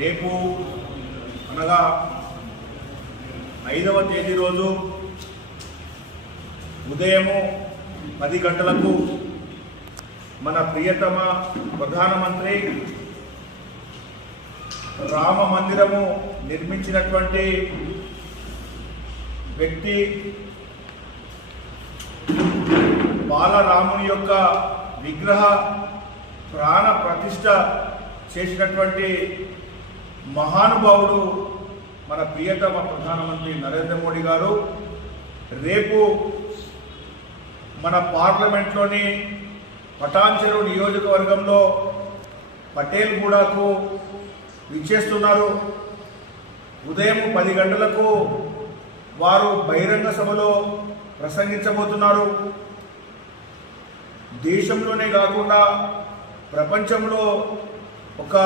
రేపు అనగా 5వ తేదీ రోజు ఉదయం 10 గంటలకు మన ప్రియతమ ప్రధానమంత్రి రామ మందిరము నిర్మించినటువంటి వ్యక్తి బాలరాముని యొక్క విగ్రహ ప్రాణ ప్రతిష్ఠ చేసినటువంటి మహానుభావుడు మన ప్రియతమ ప్రధానమంత్రి నరేంద్ర మోడీ గారు రేపు మన పార్లమెంట్లోని పటాన్చెరు నియోజకవర్గంలో పటేల్గూడకు విచ్చేస్తున్నారు. ఉదయం 10 గంటలకు వారు బహిరంగ సభలో ప్రసంగించబోతున్నారు. దేశంలోనే కాకుండా ప్రపంచంలో ఒక